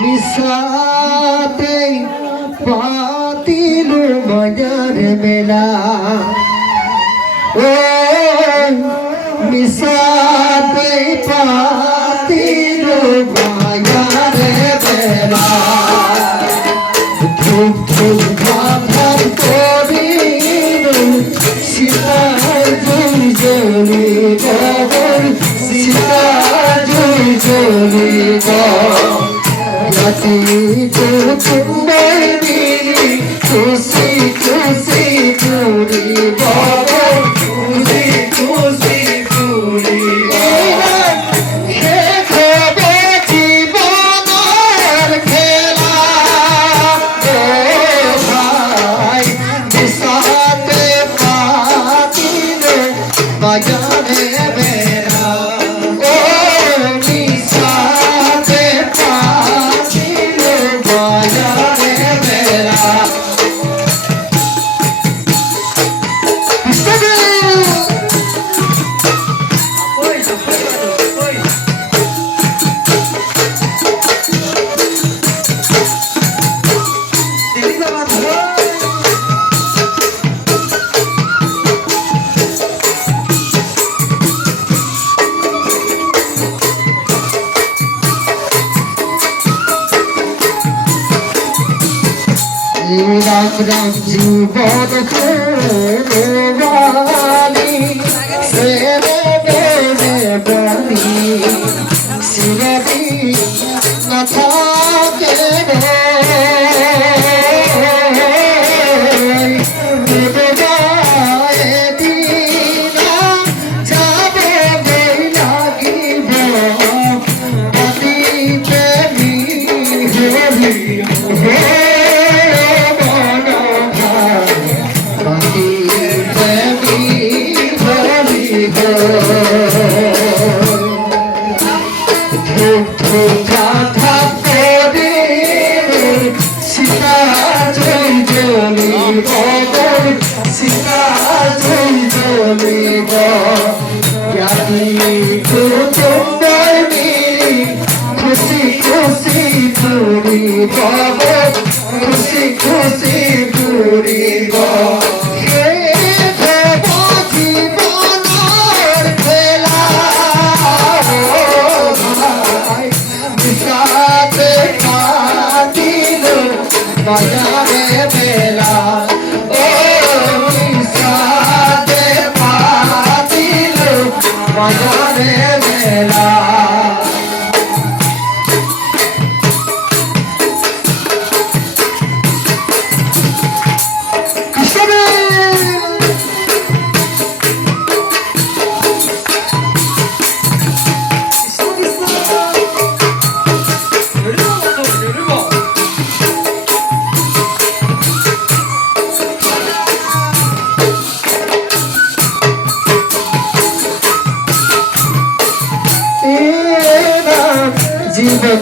মিশাতে পাতিল মজার মেলা ও মিশাতে পাতিল মজার মেলা ধূপ ধূপ ভাত করিল সীতা জুই জ্বলি গগন সীতা জুই জ্বলি গতি কুটুম্বর মিলি খুশি খুশি পুরি গগন খুশি খুশি পুরি বাজারে বেলা ও নিশাতে পাছিল বাজারে বেলা রাম রাম জীবন বালি বালি শিরবি না থাকে সীতা জয় জলি গগন সীতা জয় জলি জ্ঞানী কুটুম্বর মিলি খুশি খুশি পুরি গগন খুশি খুশি পুরি বাজারে বেলা ও নিশাতে পাতিল বাজারে বেলা জীবন